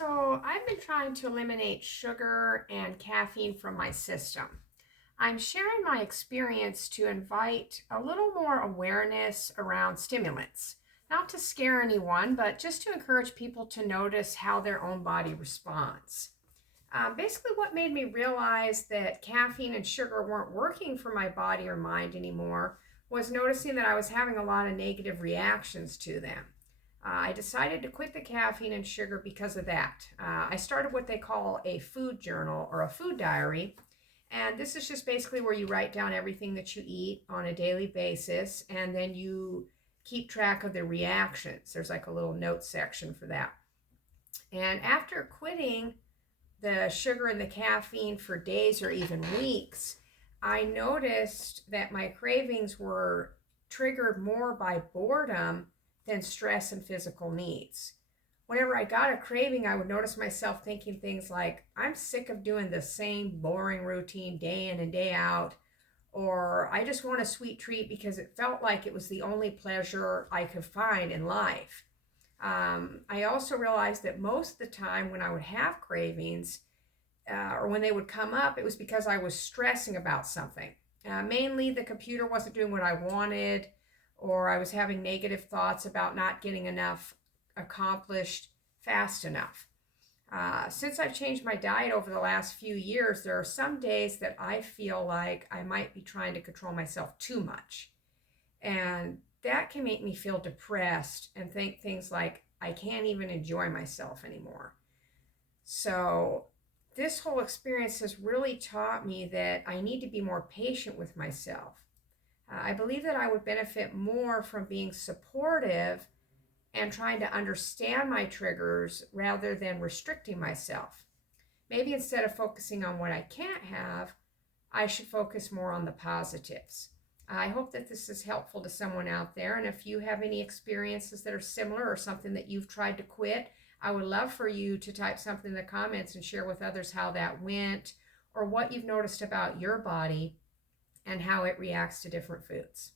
So, I've been trying to eliminate sugar and caffeine from my system. I'm sharing my experience to invite a little more awareness around stimulants. Not to scare anyone, but just to encourage people to notice how their own body responds. Basically, what made me realize that caffeine and sugar weren't working for my body or mind anymore was noticing that I was having a lot of negative reactions to them. I decided to quit the caffeine and sugar because of that. I started what they call a food journal or a food diary. And this is just basically where you write down everything that you eat on a daily basis and then you keep track of the reactions. There's like a little note section for that. And after quitting the sugar and the caffeine for days or even weeks, I noticed that my cravings were triggered more by boredom than stress and physical needs. Whenever I got a craving, I would notice myself thinking things like, I'm sick of doing the same boring routine day in and day out, or I just want a sweet treat because it felt like it was the only pleasure I could find in life. I also realized that most of the time when I would have cravings, or when they would come up, it was because I was stressing about something. Mainly the computer wasn't doing what I wanted, or I was having negative thoughts about not getting enough accomplished fast enough. Since I've changed my diet over the last few years, there are some days that I feel like I might be trying to control myself too much. And that can make me feel depressed and think things like I can't even enjoy myself anymore. So this whole experience has really taught me that I need to be more patient with myself. I believe that I would benefit more from being supportive and trying to understand my triggers rather than restricting myself. Maybe instead of focusing on what I can't have, I should focus more on the positives. I hope that this is helpful to someone out there. And if you have any experiences that are similar or something that you've tried to quit, I would love for you to type something in the comments and share with others how that went or what you've noticed about your body and how it reacts to different foods.